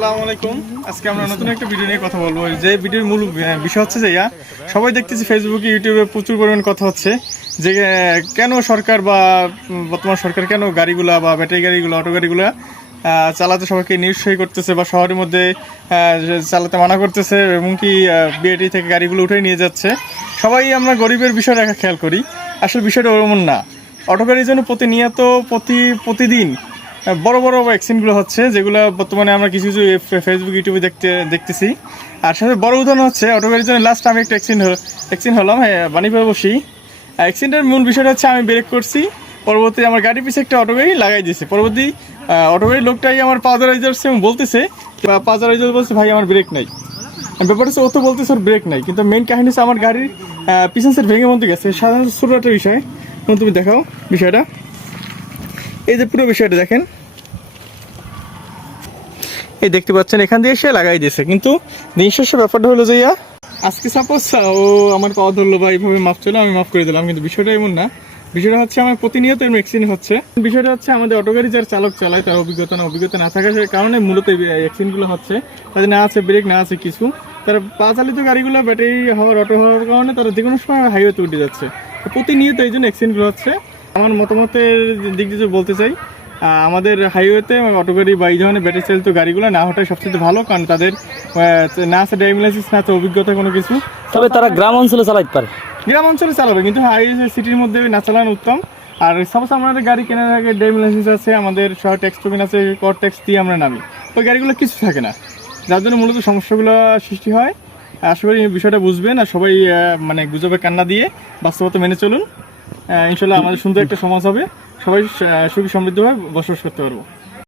আসসালামু আলাইকুম। আজকে আমরা নতুন একটা ভিডিও নিয়ে কথা বলবো। যে ভিডিওর মূল বিষয় হচ্ছে যে সবাই দেখতেছি ফেসবুকে ইউটিউবে প্রচুর পরিমাণ কথা হচ্ছে যে কেন সরকার বা বর্তমান সরকার কেন গাড়িগুলা বা ব্যাটারি গাড়িগুলো অটো গাড়িগুলো চালাতে সবাইকে নিরুৎসাহী করতেছে বা শহরের মধ্যে চালাতে মানা করতেছে এবং কি বিআরটি থেকে গাড়িগুলো উঠে নিয়ে যাচ্ছে। সবাই আমরা গরিবের বিষয়টা খেয়াল করি, আসলে বিষয়টা ওরকম না। অটো গাড়ির জন্য প্রতিদিন বড় বড় অ্যাক্সিডেন্টগুলো হচ্ছে, যেগুলো বর্তমানে আমরা কিছু কিছু ফেসবুক ইউটিউবে দেখতেছি। আর সাথে বড় উদাহরণ হচ্ছে অটো গাড়ির জন্য লাস্ট আমি একটা অ্যাক্সিডেন্ট হলাম বাণীপুরে বসি। অ্যাক্সিডেন্টের মূল বিষয়টা হচ্ছে আমি ব্রেক করছি, পরবর্তী আমার গাড়ির পিছিয়ে একটা অটো গাড়ি লাগাই দিয়েছে। পরবর্তী অটো গাড়ির লোকটাই আমার পাজারাইজ আসছে এবং বলতেছে পাজারাইজ বলছে ভাই আমার ব্রেক নাই। ব্যাপার হচ্ছে ও তো বলতেছে ওর ব্রেক নাই, কিন্তু মেন কাহিনী হচ্ছে আমার গাড়ির পিছন সাইড ভেঙে মধ্যে গেছে। সাধারণত ছোটো একটা বিষয়, তুমি দেখাও বিষয়টা। এই যে পুরো বিষয়টা দেখেন, এই দেখতে পাচ্ছেন এখান দিয়ে সে লাগাই দিয়েছে। কিন্তু নিঃশ্বাসের ব্যাপারটা হলো যে আজকে সাপোজ ও আমার পাওয়া ধরলো বা এইভাবে মাফ চলো, আমি মাফ করে দিলাম, কিন্তু বিষয়টা এমন না। বিষয়টা হচ্ছে আমার প্রতিনিয়ত এরকম অ্যাক্সিডেন্ট হচ্ছে। বিষয়টা হচ্ছে আমাদের অটো গাড়ি যার চালক চালায় তার অভিজ্ঞতা না থাকার কারণে মূলত এই অ্যাক্সিডেন্টগুলো হচ্ছে। তাদের না আছে ব্রেক, না আছে কিছু। তারা পা চালিত গাড়িগুলো ব্যাটারি হওয়ার অটো হওয়ার কারণে তারা যে কোনো সময় হাইওয়েতে উঠে যাচ্ছে। প্রতিনিয়ত এই জন্য অ্যাক্সিডেন্টগুলো হচ্ছে। আমার মতামতের দিক দিয়ে বলতে চাই, আমাদের হাইওয়েতে অটো গাড়ি বা এই ধরনের ব্যাটারি চালিত গাড়িগুলো না হওয়াটাই সবচেয়ে ভালো, কারণ তাদের না আছে ড্রাইভিং লাইসেন্স, না আছে অভিজ্ঞতা কোনো কিছু। তবে তারা গ্রাম অঞ্চলে চালাতে পারে, গ্রাম অঞ্চলে চালাবে, কিন্তু সিটির মধ্যে না চালানো উত্তম। আর সাপোজ আমাদের গাড়ি কেনার আগে ড্রাইভিং লাইসেন্স আছে, আমাদের শহর ট্যাক্স টোকেন আছে, কর ট্যাক্স দিয়ে আমরা নামি, ওই গাড়িগুলো কিছু থাকে না, যার জন্য মূলত সমস্যাগুলো সৃষ্টি হয়। আশা করি এই বিষয়টা বুঝবেন আর সবাই মানে গুজবে কান্না দিয়ে বাস্তবতা মেনে চলুন। ইনশাল্লাহ আমাদের সুন্দর একটা সমাজ হবে, সবাই সুখী সমৃদ্ধভাবে বসবাস করতে পারবো।